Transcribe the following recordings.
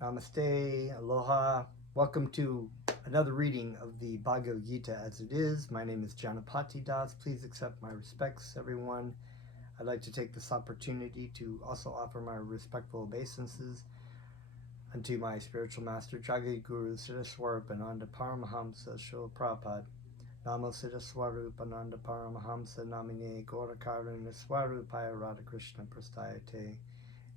Namaste, aloha. Welcome to another reading of the Bhagavad Gita as it is. My name is Janapati Das. Please accept my respects, everyone. I'd like to take this opportunity to also offer my respectful obeisances unto my spiritual master, Jagad Guru Siddha Swarupananda Paramahamsa Srila Prabhupada. Namo Siddha Swarupananda Paramahamsa Namine Gaurakaruna Swarupaya Radhakrishna Prastayate.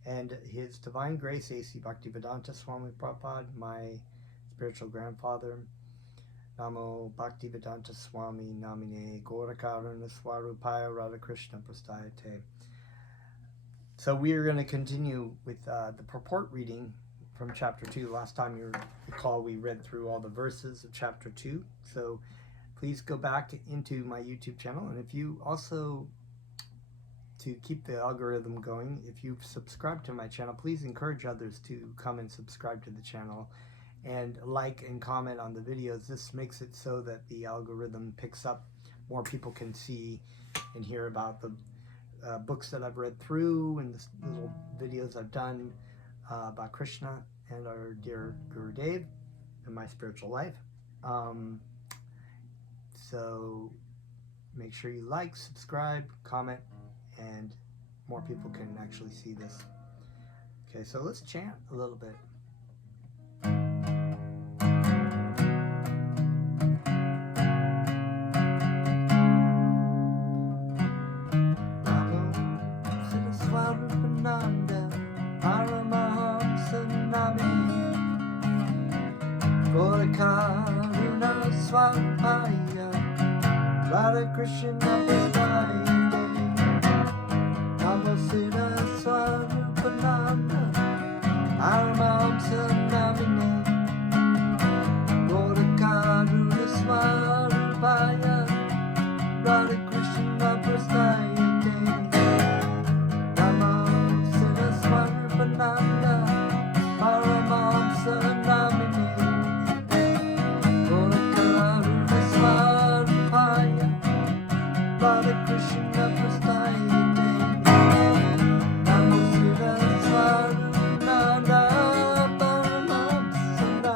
And His Divine Grace A.C. Bhaktivedanta Swami Prabhupada, my spiritual grandfather. Namo Bhaktivedanta Swami Namine Gaurakaruna Swarupaya Radhakrishna Prastayate. So we are going to continue with the purport reading from chapter 2. Last time you recall we read through all the verses of chapter 2. So please go back into my YouTube channel, and if you also, to keep the algorithm going, if you've subscribed to my channel, please encourage others to come and subscribe to the channel and like and comment on the videos. This makes it so that the algorithm picks up, more people can see and hear about the books that I've read through and the little videos I've done about Krishna and our dear Gurudev and my spiritual life. So make sure you like, subscribe, comment, and more people can actually see this. Okay, so let's chant a little bit. Namo Siddha Swarupananda Paramahamsa Namine Gaurakaruna Swarupaya Radhakrishna Prastayate. Namo Siddha Swarupananda Paramahamsa Namine Gaurakaruna Swarupaya Radhakrishna Prastayate. Namo Siddha Swarupananda Paramahamsa Namine Gaurakaruna Swarupaya Radhakrishna Prastayate. Hare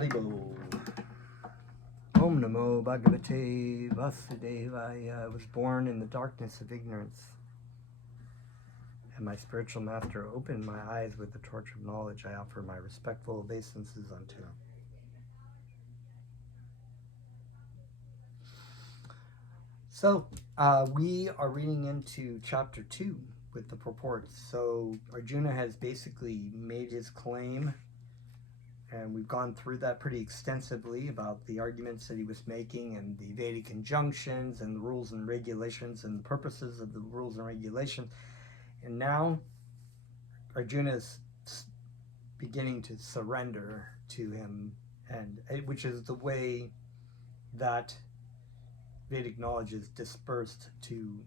Haribo. Om Namo Bhagavate Vasudevaya. I was born in the darkness of ignorance, and my spiritual master opened my eyes with the torch of knowledge. I offer my respectful obeisances unto him. So, we are reading into chapter 2 with the purports. So, Arjuna has basically made his claim, and we've gone through that pretty extensively about the arguments that he was making and the Vedic injunctions and the rules and regulations and the purposes of the rules and regulations. And now Arjuna is beginning to surrender to him, and which is the way that Vedic knowledge is dispersed to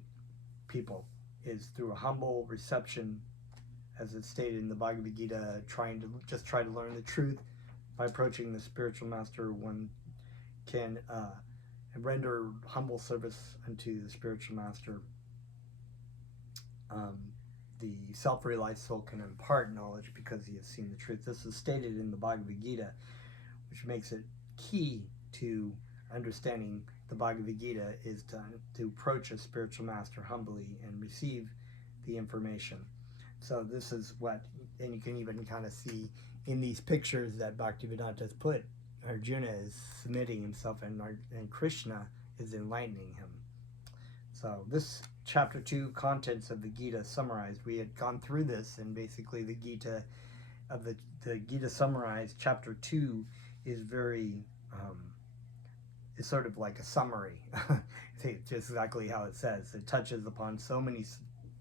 people, is through a humble reception, as it's stated in the Bhagavad Gita, try to learn the truth. By approaching the spiritual master, one can render humble service unto the spiritual master. The self-realized soul can impart knowledge because he has seen the truth. This is stated in the Bhagavad Gita, which makes it key to understanding the Bhagavad Gita is to approach a spiritual master humbly and receive the information. So this is what, and you can even kind of see in these pictures that Bhaktivedanta has put, Arjuna is submitting himself and Krishna is enlightening him. So this chapter 2 contents of the Gita summarized. We had gone through this, and basically the Gita of the Gita summarized, chapter 2 is very it's sort of like a summary. It's exactly how it says. It touches upon so many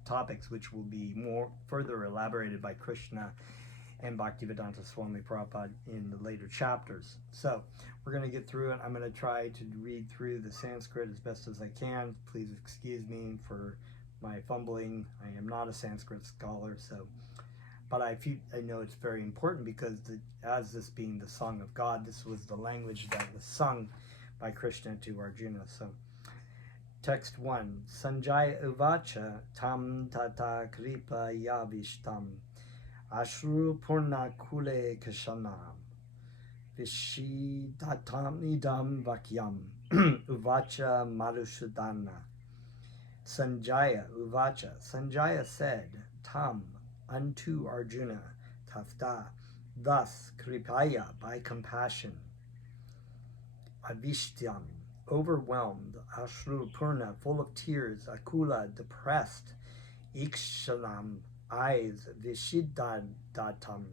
topics which will be more further elaborated by Krishna and Bhaktivedanta Swami Prabhupada in the later chapters. So we're going to get through it. I'm going to try to read through the Sanskrit as best as I can. Please excuse me for my fumbling. I am not a Sanskrit scholar, but I know it's very important because as this being the song of God, this was the language that was sung by Krishna to Arjuna. So text 1. Sanjaya uvacha tam tata kripa yavishtam ashru purna kule kashanam vishidatam idam vakyam uvacha madhusudana. Sanjaya uvacha. Sanjaya said, tam, unto Arjuna, tafta, thus, kripaya, by compassion, avishtyam, overwhelmed, ashru purna, full of tears, akula, depressed, ikshanam, eyes, vishidatam,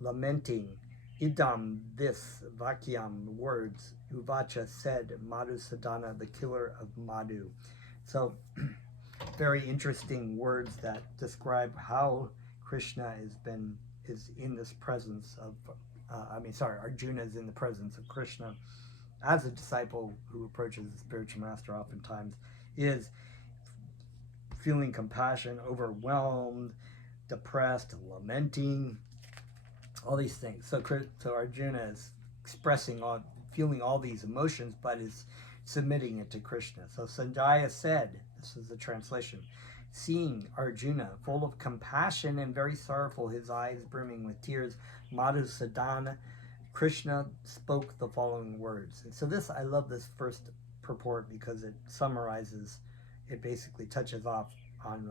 lamenting, idam, this, vakyam, words, uvacha, said, madhusadana, the killer of Madhu. So, very interesting words that describe how Krishna is in this presence of, Arjuna is in the presence of Krishna as a disciple who approaches the spiritual master oftentimes is feeling compassion, overwhelmed, depressed, lamenting, all these things. So Arjuna is feeling all these emotions, but is submitting it to Krishna. So Sanjaya said, this is the translation, seeing Arjuna full of compassion and very sorrowful, his eyes brimming with tears, Madhusadana, Krishna spoke the following words. And so I love this first purport because it summarizes, it basically touches off on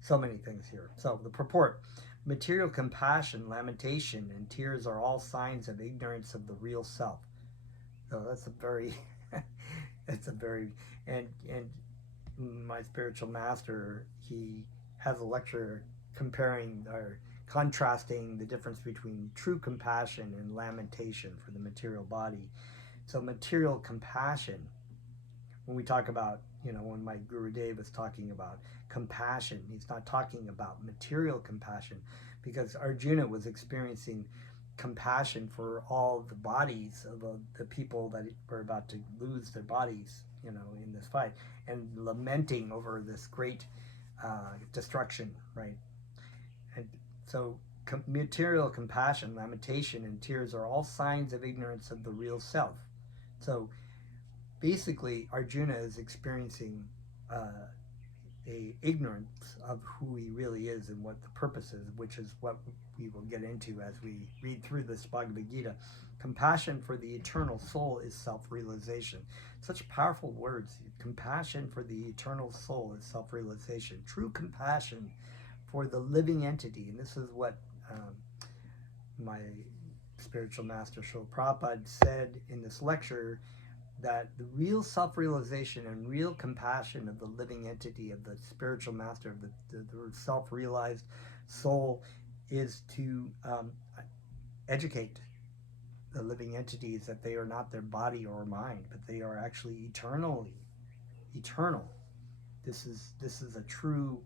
so many things here. So the purport: material compassion, lamentation, and tears are all signs of ignorance of the real self. So that's a very, and my spiritual master, he has a lecture comparing or contrasting the difference between true compassion and lamentation for the material body. So material compassion, when we talk about, when my Gurudev is talking about compassion, he's not talking about material compassion, because Arjuna was experiencing compassion for all the bodies of the people that were about to lose their bodies, in this fight, and lamenting over this great destruction, right? And so material compassion, lamentation, and tears are all signs of ignorance of the real self. So basically, Arjuna is experiencing a ignorance of who he really is and what the purpose is, which is what we will get into as we read through this Bhagavad Gita. Compassion for the eternal soul is self-realization. Such powerful words. Compassion for the eternal soul is self-realization. True compassion for the living entity. And this is what my spiritual master Srila Prabhupada said in this lecture, that the real self-realization and real compassion of the living entity, of the spiritual master, of the self-realized soul, is to educate the living entities that they are not their body or mind, but they are actually eternal. This is a true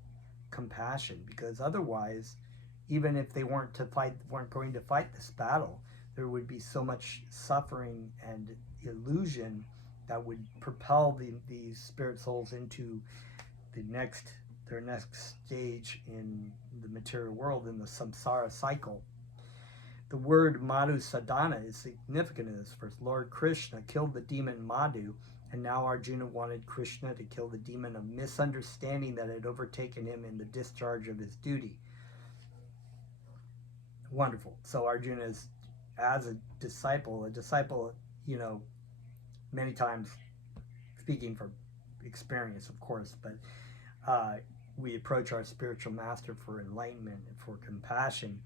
compassion, because otherwise, even if they weren't going to fight this battle, there would be so much suffering and illusion that would propel these spirit souls into their next stage in the material world, in the samsara cycle. The word Madhu Sadhana is significant in this verse. Lord Krishna killed the demon Madhu, and now Arjuna wanted Krishna to kill the demon of misunderstanding that had overtaken him in the discharge of his duty. Wonderful. So Arjuna is, as a disciple, many times, speaking from experience, of course, but we approach our spiritual master for enlightenment, for compassion,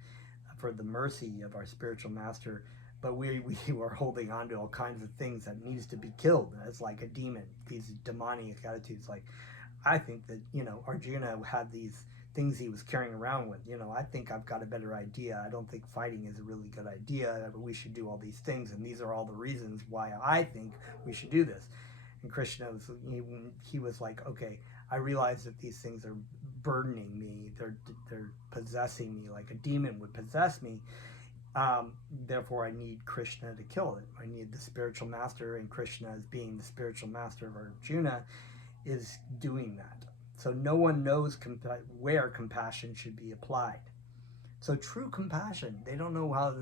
for the mercy of our spiritual master, but we are holding on to all kinds of things that needs to be killed. It's like a demon, these demonic attitudes. Like, I think that, Arjuna had these things he was carrying around with. I think I've got a better idea. I don't think fighting is a really good idea, but we should do all these things, and these are all the reasons why I think we should do this. And Krishna he was like, okay, I realize that these things are burdening me. They're possessing me like a demon would possess me. Therefore, I need Krishna to kill it. I need the spiritual master, and Krishna, as being the spiritual master of Arjuna, is doing that. So no one knows where compassion should be applied. So true compassion, they don't know how,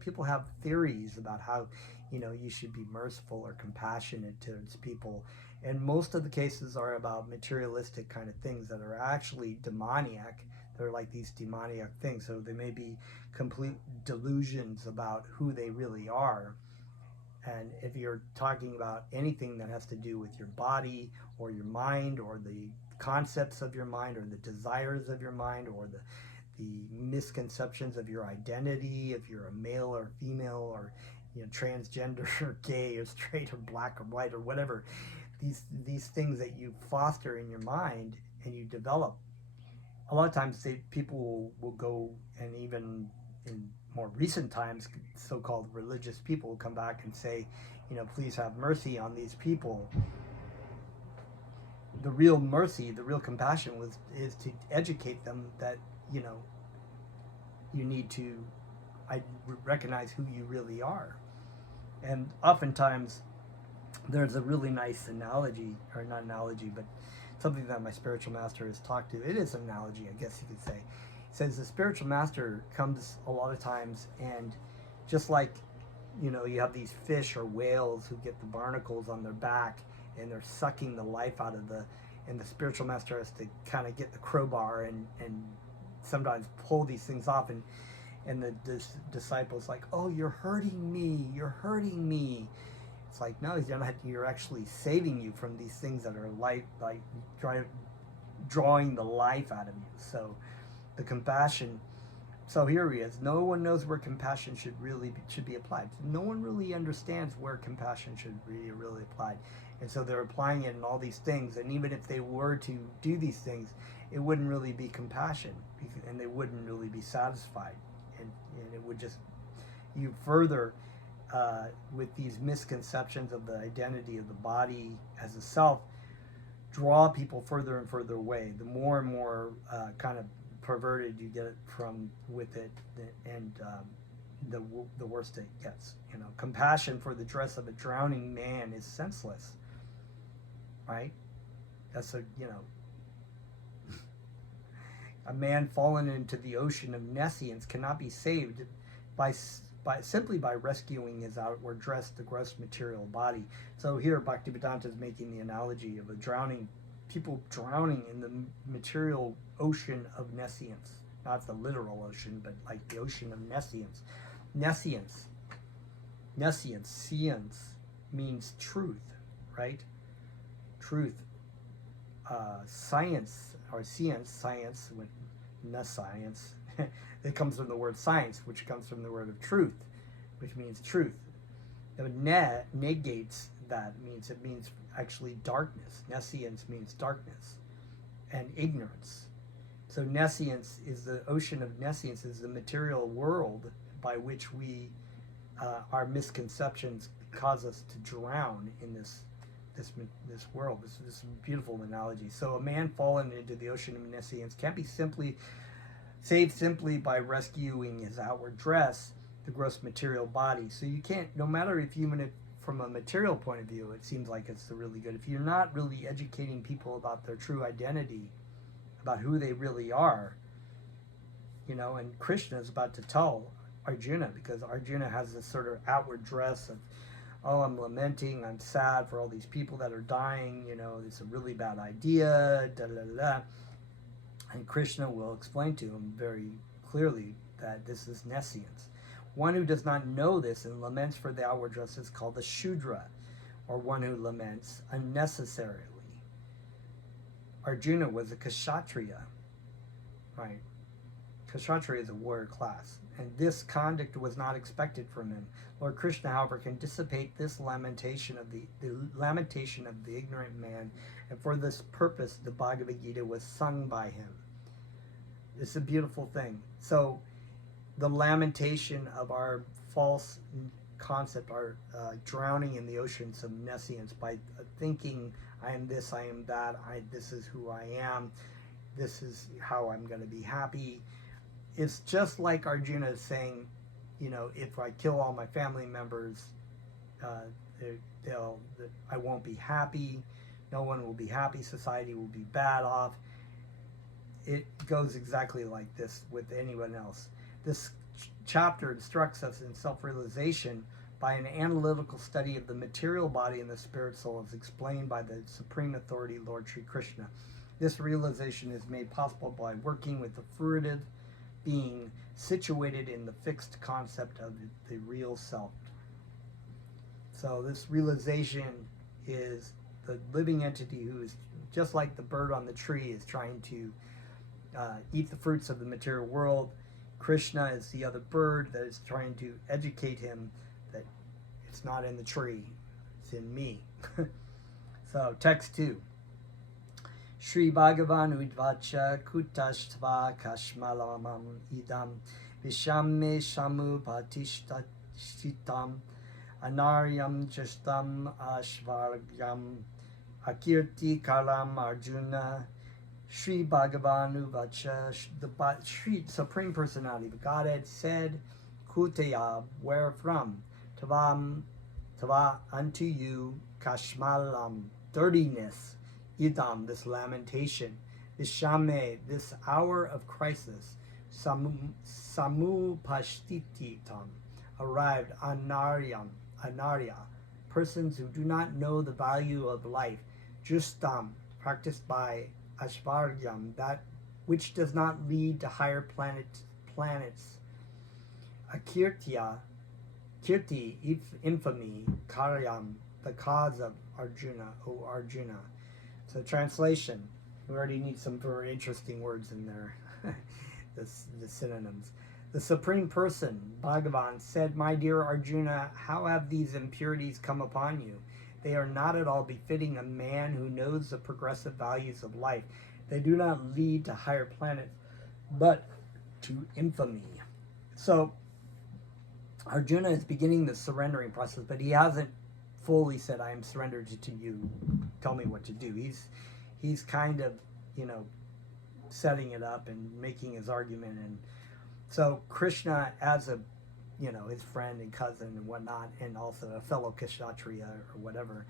people have theories about how, you should be merciful or compassionate towards people. And most of the cases are about materialistic kind of things that are actually demoniac. They're like these demoniac things. So they may be complete delusions about who they really are. And if you're talking about anything that has to do with your body or your mind, or the concepts of your mind, or the desires of your mind, or the misconceptions of your identity, if you're a male or female, or transgender or gay or straight or black or white or whatever, these things that you foster in your mind and you develop, a lot of times people will go, and even in more recent times, so-called religious people will come back and say, please have mercy on these people. The real mercy, the real compassion is to educate them that, you need to recognize who you really are. And oftentimes there's a really nice analogy, or not analogy, but something that my spiritual master has talked to. It is an analogy, I guess you could say. It says the spiritual master comes a lot of times, and just like, you have these fish or whales who get the barnacles on their back, and they're sucking the life out of and the spiritual master has to kind of get the crowbar and sometimes pull these things off, and the disciple's like, oh, you're hurting me. It's like, no, you're actually saving you from these things that are drawing the life out of you. So the compassion, so here he is. No one knows where compassion should be applied. No one really understands where compassion should be really applied. And so they're applying it in all these things. And even if they were to do these things, it wouldn't really be compassion, and they wouldn't really be satisfied. And it would just, you further, with these misconceptions of the identity of the body as a self, draw people further and further away. The more and more kind of perverted you get with it, and the worse it gets. Compassion for the dress of a drowning man is senseless, right? That's a man fallen into the ocean of nescience cannot be saved simply by rescuing his outward dress, the gross material body. So here Bhaktivedanta is making the analogy of a drowning people drowning in the material ocean of nescience. Not the literal ocean, but like the ocean of nescience. Nescience, science means truth, right? Truth. Science, or science, with nescience, it comes from the word science, which comes from the word of truth, which means truth. Negates that, it means actually darkness. Nescience means darkness and ignorance. So nescience is the ocean of nescience, is the material world by which we, our misconceptions cause us to drown in this world. This is a beautiful analogy. So a man fallen into the ocean of nescience can't be saved simply by rescuing his outward dress, the gross material body. So you can't, no matter if from a material point of view, it seems like it's really good. If you're not really educating people about their true identity, about who they really are, and Krishna is about to tell Arjuna, because Arjuna has this sort of outward dress of, oh, I'm lamenting, I'm sad for all these people that are dying, it's a really bad idea, da da da. And Krishna will explain to him very clearly that this is nescience. One who does not know this and laments for the outward dress is called the Shudra, or one who laments unnecessarily. Arjuna was a Kshatriya, right? Kshatriya is a warrior class, and this conduct was not expected from him. Lord Krishna, however, can dissipate this lamentation of the lamentation of the ignorant man, and for this purpose the Bhagavad Gita was sung by him. It's a beautiful thing. So the lamentation of our false concept, our drowning in the oceans of nescience by thinking, I am this, I am that, this is who I am, this is how I'm going to be happy. It's just like Arjuna is saying, if I kill all my family members, I won't be happy, no one will be happy, society will be bad off. It goes exactly like this with anyone else. This chapter instructs us in self-realization by an analytical study of the material body and the spirit soul, as explained by the Supreme Authority, Lord Sri Krishna. This realization is made possible by working with the fruitive being situated in the fixed concept of the real self. So this realization is the living entity who is just like the bird on the tree, is trying to eat the fruits of the material world. Krishna is the other bird that is trying to educate him that it's not in the tree, it's in me. So text 2. Shri Bhagavan Udvacha Kutaштva Kashmalamam Idam Vishamme Shamu Patishtam Anaryam Chastam Ashvargyam Akirti Kalam Arjuna. Shri Bhagavan Uvacha, the Shri Supreme Personality of Godhead said, Kutaya, where from? Tava, unto you, Kashmalam, dirtiness, Idam, this lamentation, Vishame, this hour of crisis, Samu Pashtititam, arrived, Anarya, persons who do not know the value of life, Justam, practiced by Ashvaryam, that which does not lead to higher planets. Kirti, infamy, Karyam, the cause of Arjuna, O Arjuna. So translation, we already need some very interesting words in there, the synonyms. The Supreme Person, Bhagavan, said, my dear Arjuna, how have these impurities come upon you? They are not at all befitting a man who knows the progressive values of life. They do not lead to higher planets, but to infamy. So Arjuna is beginning the surrendering process, but he hasn't fully said, I am surrendered to you. Tell me what to do. He's kind of, setting it up and making his argument. And so Krishna, as a his friend and cousin and whatnot, and also a fellow Kshatriya or whatever.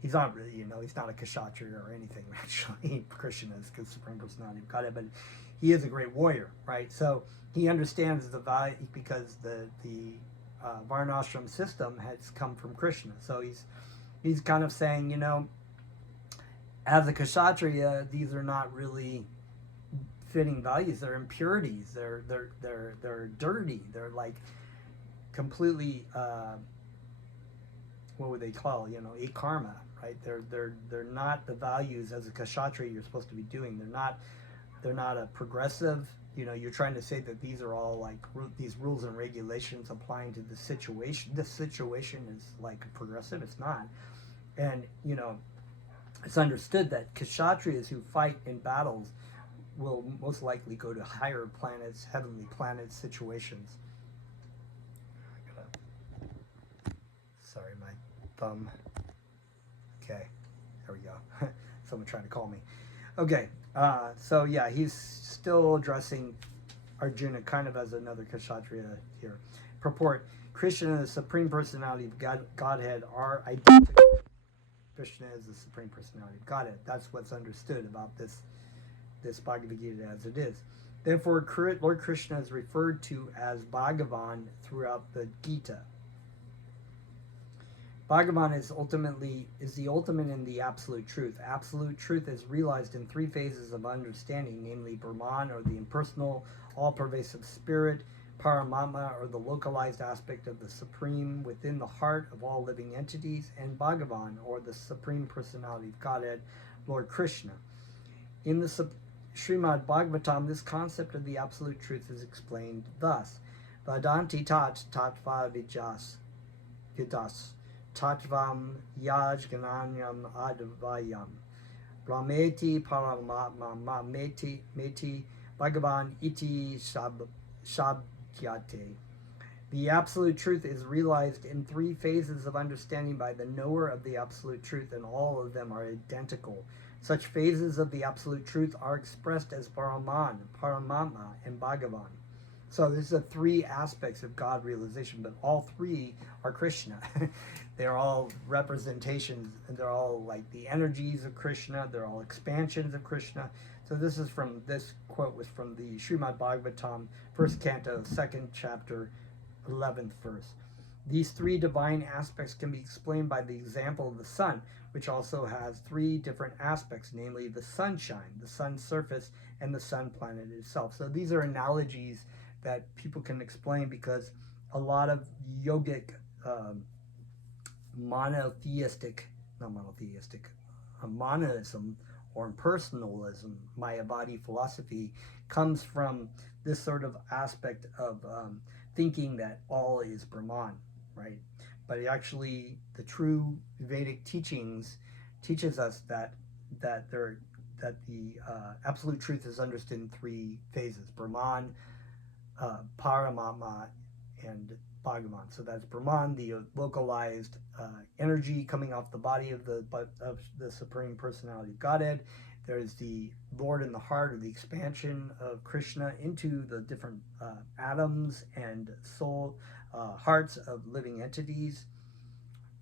He's not really, he's not a Kshatriya or anything, actually. Krishna is the Supreme Personality of Godhead, but he is a great warrior, right? So he understands the value, because the Varnashram system has come from Krishna. So he's kind of saying, As a kshatriya, these are not really fitting values. They're impurities. They're dirty. They're like completely what would they call, a karma, right? They're not the values as a kshatriya you're supposed to be doing. They're not a progressive. You're trying to say that these are all like these rules and regulations applying to the situation. This situation is like progressive. It's not. And it's understood that kshatriyas who fight in battles will most likely go to higher planets, heavenly planets, situations. Sorry, my thumb. Okay, there we go. Someone trying to call me. Okay, so yeah, he's still addressing Arjuna kind of as another kshatriya here. Purport: Krishna and the Supreme Personality of Godhead are identical. Krishna is the Supreme Personality of Godhead. That's what's understood about this Bhagavad Gita as it is. Therefore, Lord Krishna is referred to as Bhagavan throughout the Gita. Bhagavan is the ultimate in the absolute truth. Absolute truth is realized in three phases of understanding, namely Brahman, or the impersonal, all-pervasive spirit, Paramatma, or the localized aspect of the Supreme within the heart of all living entities, and Bhagavan, or the Supreme Personality of Godhead, Lord Krishna. In the Srimad Bhagavatam, this concept of the absolute truth is explained thus: Vadanti tat tatva vidas tatvam yajgananyam advayam brahmeti paramatma meti bhagavan iti shabdyate. The absolute truth is realized in three phases of understanding by the knower of the absolute truth, and all of them are identical. Such phases of the absolute truth are expressed as Brahman, Paramatma, and Bhagavan. So these are three aspects of God realization, but all three are Krishna. They're all representations, and they're all like the energies of Krishna. They're all expansions of Krishna. So this quote was from the Srimad Bhagavatam, 1st canto, 2nd chapter, 11th verse. These three divine aspects can be explained by the example of the sun, which also has three different aspects, namely the sunshine, the sun's surface, and the sun planet itself. So these are analogies that people can explain, because a lot of yogic monoism or impersonalism, Mayavadi philosophy, comes from this sort of aspect of thinking that all is Brahman, right? But actually, the true Vedic teachings teaches us that the absolute truth is understood in three phases: Brahman, Paramatma, and Bhagavan. So that's Brahman, the localized energy coming off the body of the Supreme Personality of Godhead. There's the Lord in the heart, or the expansion of Krishna into the different atoms and soul hearts of living entities,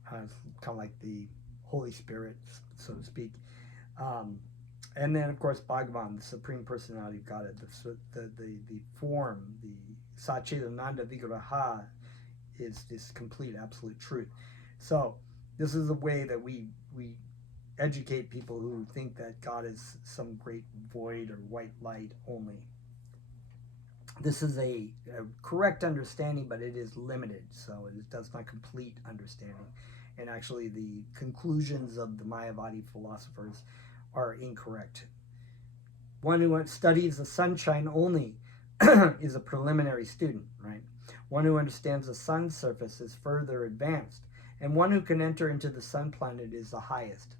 kind of like the Holy Spirit, so to speak. And then, of course, Bhagavan, the Supreme Personality of Godhead, the form, the Satchidananda Vigraha, is this complete absolute truth. So this is a way that we educate people who think that God is some great void or white light only. This is a correct understanding, but it is limited, so it does not complete understanding. And actually, the conclusions of the Mayavadi philosophers are incorrect. One who studies the sunshine only is a preliminary student, right? One who understands the sun's surface is further advanced, and one who can enter into the sun planet is the highest.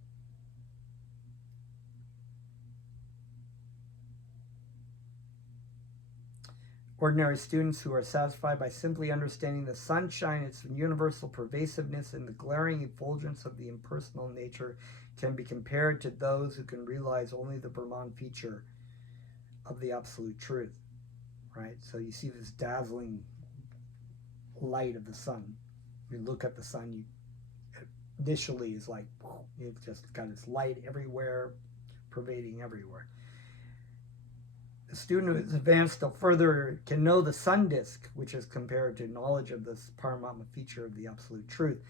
Ordinary students who are satisfied by simply understanding the sunshine, its universal pervasiveness, and the glaring effulgence of the impersonal nature can be compared to those who can realize only the Brahman feature of the absolute truth, right? So you see this dazzling light of the sun. You look at the sun, initially is like, it's just got its light everywhere, pervading everywhere. The student who is advanced still further can know the sun disk, which is compared to knowledge of this Paramatma feature of the absolute truth.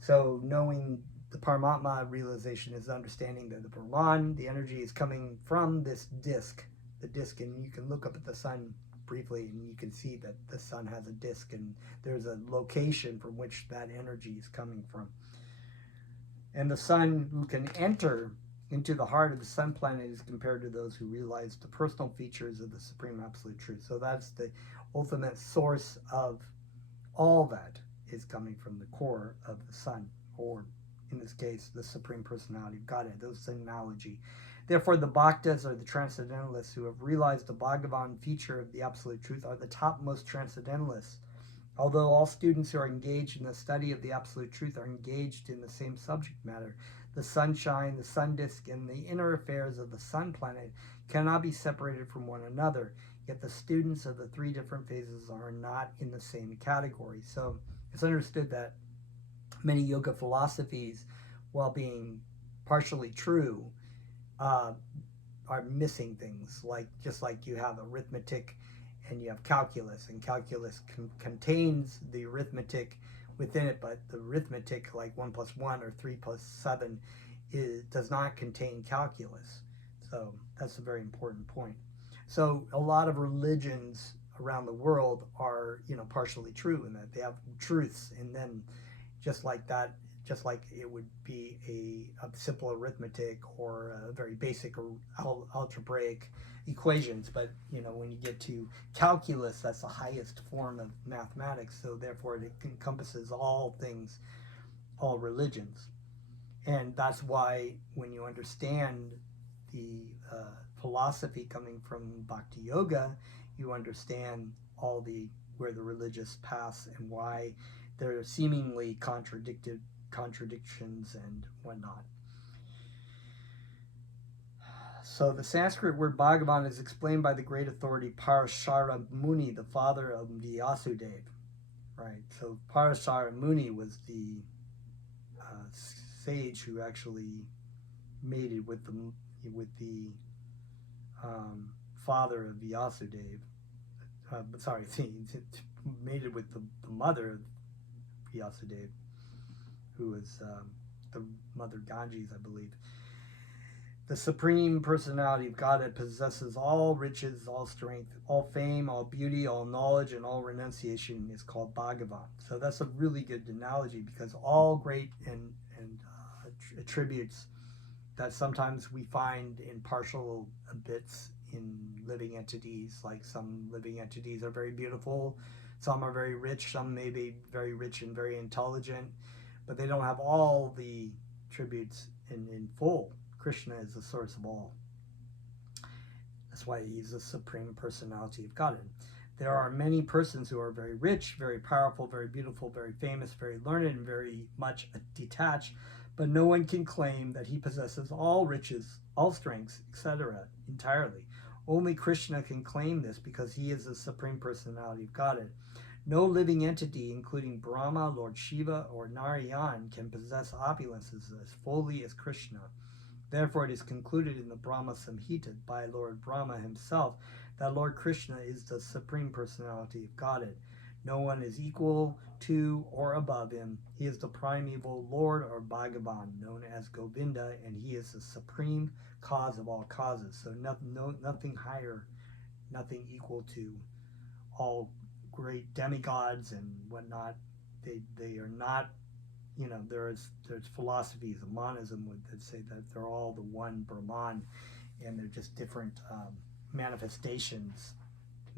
So knowing the Paramatma realization is understanding that the Brahman, the energy, is coming from this disk, the disk, and you can look up at the sun briefly and you can see that the sun has a disk and there's a location from which that energy is coming from. And the sun who can enter into the heart of the sun planet is compared to those who realize the personal features of the Supreme Absolute Truth. So that's the ultimate source of all that is coming from the core of the sun, or in this case, the Supreme Personality of Godhead. Those analogy. Therefore, the Bhaktas, or the Transcendentalists, who have realized the Bhagavan feature of the Absolute Truth, are the topmost Transcendentalists. Although all students who are engaged in the study of the Absolute Truth are engaged in the same subject matter, the sunshine, the sun disk, and the inner affairs of the sun planet cannot be separated from one another. Yet the students of the three different phases are not in the same category. So it's understood that many yoga philosophies, while being partially true, are missing things. Like just like you have arithmetic and you have calculus, and calculus contains the arithmetic within it, but the arithmetic, like 1 + 1 or 3 + 7, does not contain calculus. So that's a very important point. So a lot of religions around the world are, partially true in that they have truths, and then just like that, just like it would be a simple arithmetic or a very basic algebraic equations, but when you get to calculus, that's the highest form of mathematics, so therefore it encompasses all things, all religions. And that's why when you understand the philosophy coming from Bhakti Yoga, you understand where the religious paths and why there are seemingly contradictions and whatnot. So the Sanskrit word Bhagavan is explained by the great authority Parashara Muni, the father of Vyasudeva. Right. So Parashara Muni was the sage who actually mated with the father of Vyasudeva. Mated with the mother of Vyasudeva, who was the mother Ganges, I believe. The Supreme Personality of Godhead possesses all riches, all strength, all fame, all beauty, all knowledge, and all renunciation is called Bhagavan. So that's a really good analogy, because all great and attributes that sometimes we find in partial bits in living entities, like some living entities are very beautiful, some are very rich, some may be very rich and very intelligent, but they don't have all the attributes in full. Krishna is the source of all. That's why he's the Supreme Personality of Godhead. There are many persons who are very rich, very powerful, very beautiful, very famous, very learned, and very much detached, but no one can claim that he possesses all riches, all strengths, etc. entirely. Only Krishna can claim this, because he is the Supreme Personality of Godhead. No living entity, including Brahma, Lord Shiva, or Narayan, can possess opulences as fully as Krishna. Therefore, it is concluded in the Brahma Samhita by Lord Brahma himself that Lord Krishna is the Supreme Personality of Godhead. No one is equal to or above him. He is the primeval Lord, or Bhagavan, known as Govinda, and he is the supreme cause of all causes. So nothing higher, nothing equal to all great demigods and whatnot. They are not, there's philosophies of monism that say that they're all the one Brahman, and they're just different manifestations.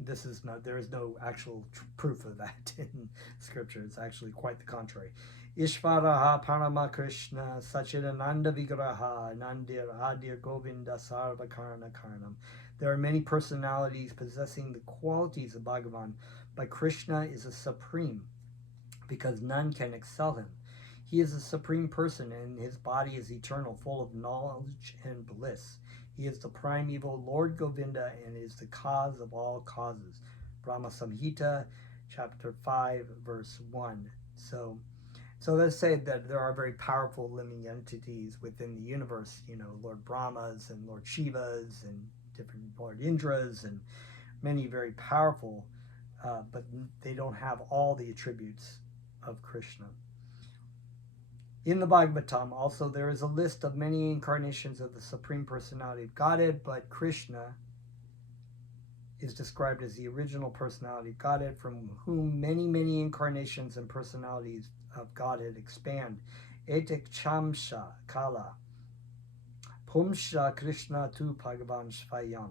There is no actual proof of that in scripture. It's actually quite the contrary. Ishvaraha Parama Krishna Sachidananda Vigraha Nandir Adir Govinda Sarva Karna Karnam. There are many personalities possessing the qualities of Bhagavan, but Krishna is a supreme, because none can excel him. He is a supreme person, and his body is eternal, full of knowledge and bliss. He is the primeval Lord Govinda, and is the cause of all causes. Brahma Samhita, chapter 5, verse 1. So let's say that there are very powerful living entities within the universe, Lord Brahmas and Lord Shivas and different Lord Indras, and many very powerful, but they don't have all the attributes of Krishna. In the Bhagavatam, also, there is a list of many incarnations of the Supreme Personality of Godhead, but Krishna is described as the original personality of Godhead, from whom many, many incarnations and personalities of Godhead expand. Etek chamsha kala. Pumsha Krishna tu Bhagavan Svayam.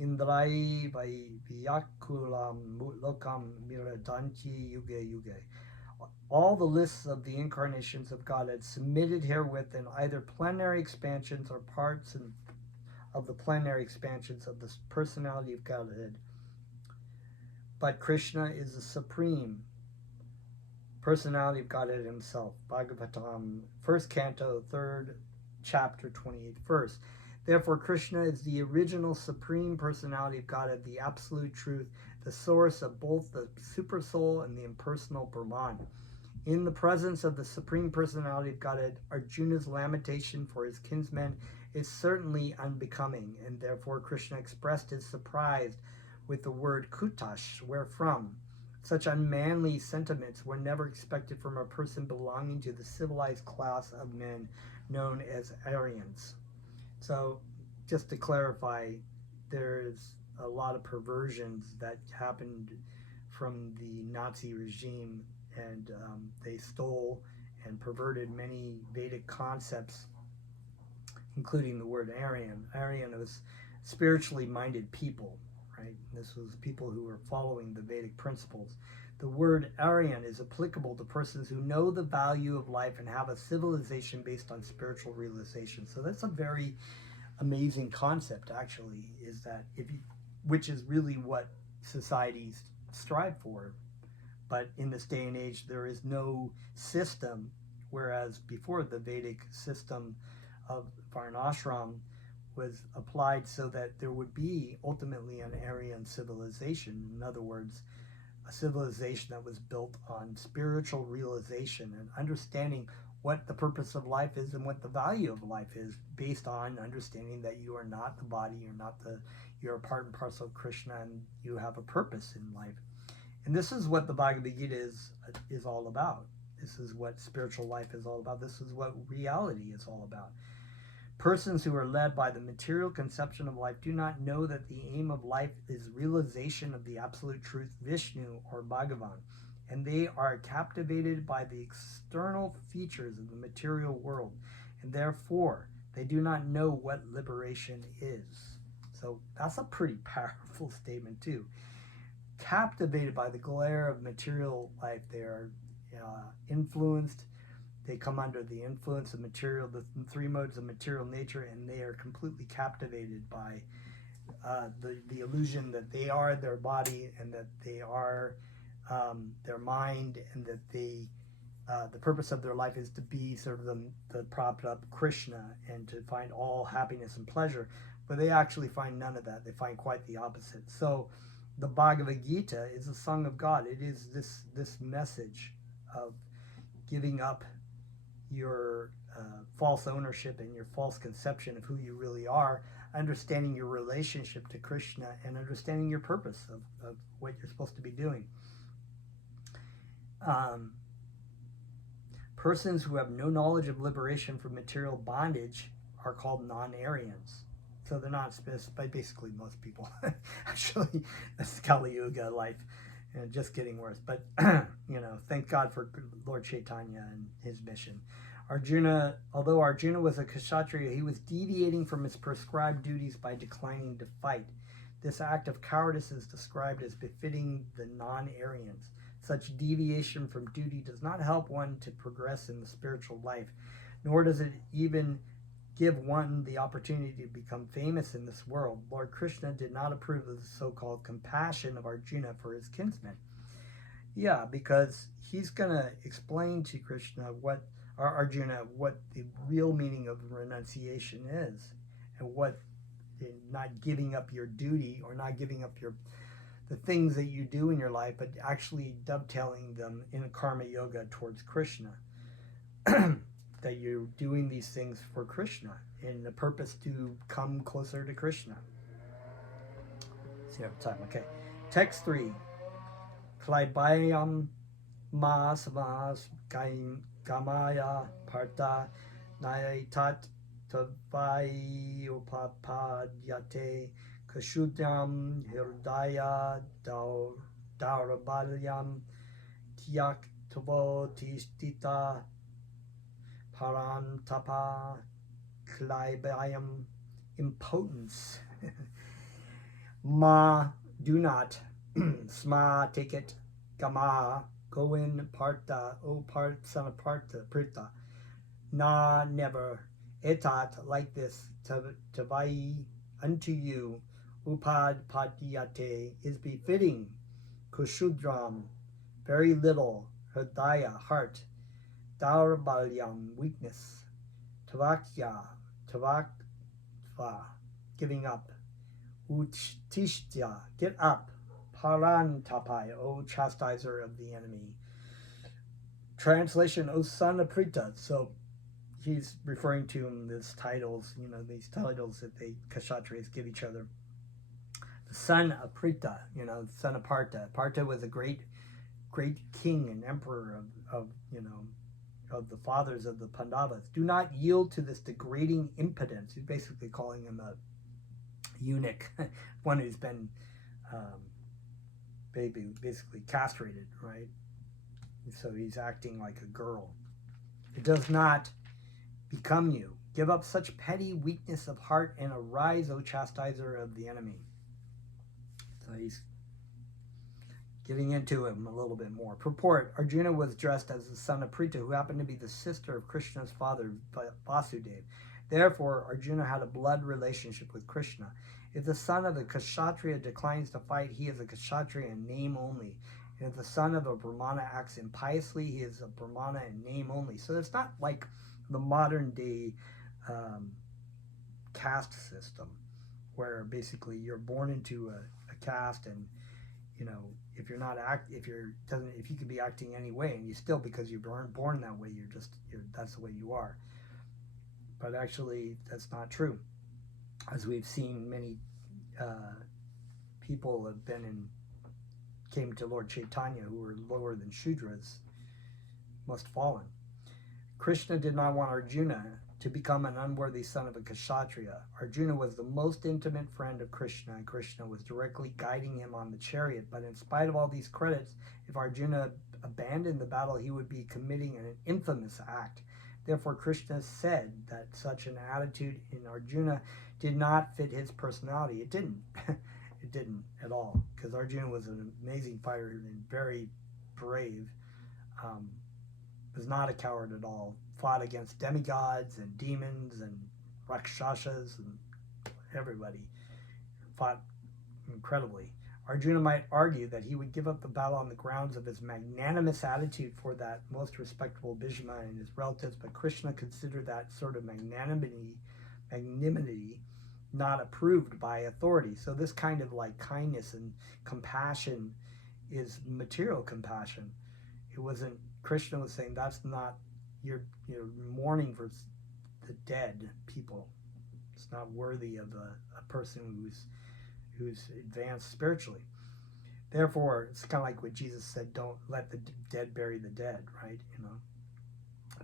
Indrai Vyakulam Lokam Miradanti Yuge Yuge. All the lists of the incarnations of Godhead submitted herewith in either plenary expansions or parts of the plenary expansions of the personality of Godhead. But Krishna is the supreme personality of Godhead himself. Bhagavatam, 1st canto, 3rd chapter, 28th verse. Therefore, Krishna is the original supreme personality of Godhead, the absolute truth, the source of both the supersoul and the impersonal Brahman. In the presence of the supreme personality of Godhead, Arjuna's lamentation for his kinsmen is certainly unbecoming, and therefore Krishna expressed his surprise with the word kutash, wherefrom such unmanly sentiments were never expected from a person belonging to the civilized class of men known as Aryans. So, just to clarify, there's a lot of perversions that happened from the Nazi regime, and they stole and perverted many Vedic concepts, including the word Aryan. Aryan was spiritually minded people, right? This was people who were following the Vedic principles. The word Aryan is applicable to persons who know the value of life and have a civilization based on spiritual realization. So that's a very amazing concept, actually, is that which is really what societies strive for. But in this day and age, there is no system, whereas before the Vedic system of Varnashram was applied so that there would be ultimately an Aryan civilization. In other words, a civilization that was built on spiritual realization and understanding what the purpose of life is and what the value of life is, based on understanding that you are not the body, you're a part and parcel of Krishna, and you have a purpose in life. And this is what the Bhagavad Gita is all about. This is what spiritual life is all about. This is what reality is all about. Persons who are led by the material conception of life do not know that the aim of life is realization of the absolute truth, Vishnu or Bhagavan, and they are captivated by the external features of the material world, and therefore they do not know what liberation is. So that's a pretty powerful statement too. Captivated by the glare of material life, they are influenced. They come under the influence of material, the three modes of material nature, and they are completely captivated by the illusion that they are their body, and that they are their mind, and that the purpose of their life is to be sort of the propped up Krishna and to find all happiness and pleasure. But they actually find none of that. They find quite the opposite. So the Bhagavad Gita is a song of God. It is this message of giving up your false ownership and your false conception of who you really are, understanding your relationship to Krishna, and understanding your purpose of what you're supposed to be doing. Persons who have no knowledge of liberation from material bondage are called non-Aryans. So they're not, basically most people. Actually, that's Kali Yuga life, and just getting worse. But, thank God for Lord Chaitanya and his mission. Although Arjuna was a Kshatriya, he was deviating from his prescribed duties by declining to fight. This act of cowardice is described as befitting the non-Aryans. Such deviation from duty does not help one to progress in the spiritual life, nor does it even give one the opportunity to become famous in this world. Lord Krishna did not approve of the so-called compassion of Arjuna for his kinsmen. Yeah, because he's going to explain to Arjuna what the real meaning of renunciation is, and what not giving up your duty, or not giving up the things that you do in your life, but actually dovetailing them in a karma yoga towards Krishna. That you're doing these things for Krishna in the purpose to come closer to Krishna. See, I have time. Okay. Text 3. Klaibayam mas gamaya Partha Naitat Tavai Upapadyate Kashudam Hirdaya Daurabalyam Tyak Tavo Tishtita Param Tapa Klaibayam impotence. Ma, do not. Sma, take it. Gama, go in. Partha, O part, son of Partha, Prita. Na, never. Etat, like this. Tavai, unto you. Upad padyate, is befitting. Kushudram, very little. Hridaya, heart. Daurabalyam, weakness. Tavakya, tavakva, giving up. Utishtya, get up. Parantapai, O chastiser of the enemy. Translation, O son of Prita. So he's referring to these titles, these titles that they Kshatriyas give each other. The son of Prita, son of Partha. Partha was a great king and emperor of the fathers of the Pandavas. Do not yield to this degrading impotence. He's basically calling him a eunuch, one who's been basically castrated, right? So he's acting like a girl. It does not become you. Give up such petty weakness of heart and arise, O chastiser of the enemy. So he's getting into him a little bit more. Purport, Arjuna was dressed as the son of Prita, who happened to be the sister of Krishna's father, Vasudeva. Therefore, Arjuna had a blood relationship with Krishna. If the son of a Kshatriya declines to fight, he is a Kshatriya in name only. And if the son of a Brahmana acts impiously, he is a Brahmana in name only. So it's not like the modern day caste system, where basically you're born into a caste, and if you're not if you could be acting any way, and you still, because you're born that way, that's the way you are. But actually, that's not true. As we've seen, many people have came to Lord Chaitanya who were lower than Shudras, most fallen. Krishna did not want Arjuna to become an unworthy son of a Kshatriya. Arjuna was the most intimate friend of Krishna, and Krishna was directly guiding him on the chariot. But in spite of all these credits, if Arjuna abandoned the battle, he would be committing an infamous act. Therefore, Krishna said that such an attitude in Arjuna did not fit his personality. It didn't. It didn't at all, because Arjuna was an amazing fighter and very brave. Was not a coward at all. Fought against demigods and demons and rakshasas and everybody. Fought incredibly. Arjuna might argue that he would give up the battle on the grounds of his magnanimous attitude for that most respectable Bhishma and his relatives, but Krishna considered that sort of magnanimity not approved by authority. So this kind of like kindness and compassion is material compassion. It wasn't, Krishna was saying that's not, you're mourning for the dead people. It's not worthy of a person who's advanced spiritually. Therefore, it's kind of like what Jesus said, don't let the dead bury the dead, right?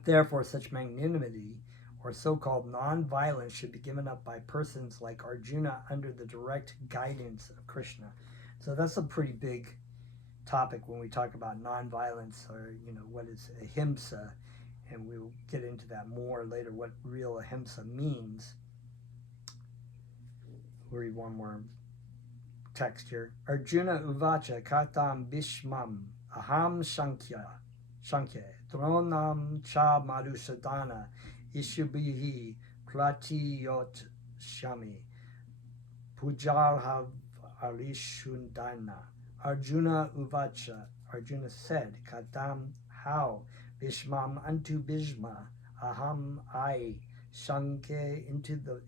Therefore, such magnanimity or so-called non-violence should be given up by persons like Arjuna under the direct guidance of Krishna. So that's a pretty big topic when we talk about non-violence, or what is ahimsa, and we'll get into that more later, what real ahimsa means. We'll read one more text here. Arjuna uvacha katam bhishmam aham shankye dronam cha madhusadana ishubhihi pratiyot shami pujarhav arishundana. Arjuna uvacha, Arjuna said, katam, how, bhishmam, unto Bhishma, aham, I, shanke,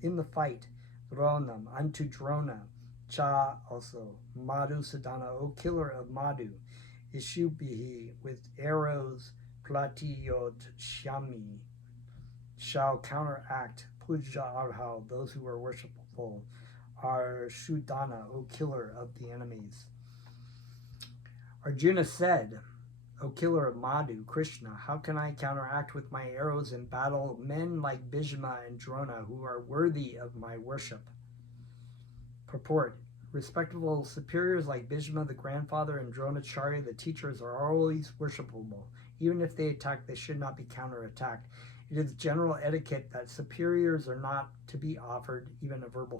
in the fight, dronam, unto Drona, cha, also, madhusadana, O killer of Madhu, ishubhihi, with arrows, platiyot shami, shall counteract, puja arhal, those who are worshipful, are shudana, O killer of the enemies. Arjuna said, O killer of Madhu, Krishna, how can I counteract with my arrows in battle men like Bhishma and Drona who are worthy of my worship? Purport. Respectable superiors like Bhishma, the grandfather, and Dronacharya, the teachers, are always worshipable. Even if they attack, they should not be counterattacked. It is general etiquette that superiors are not to be offered even a verbal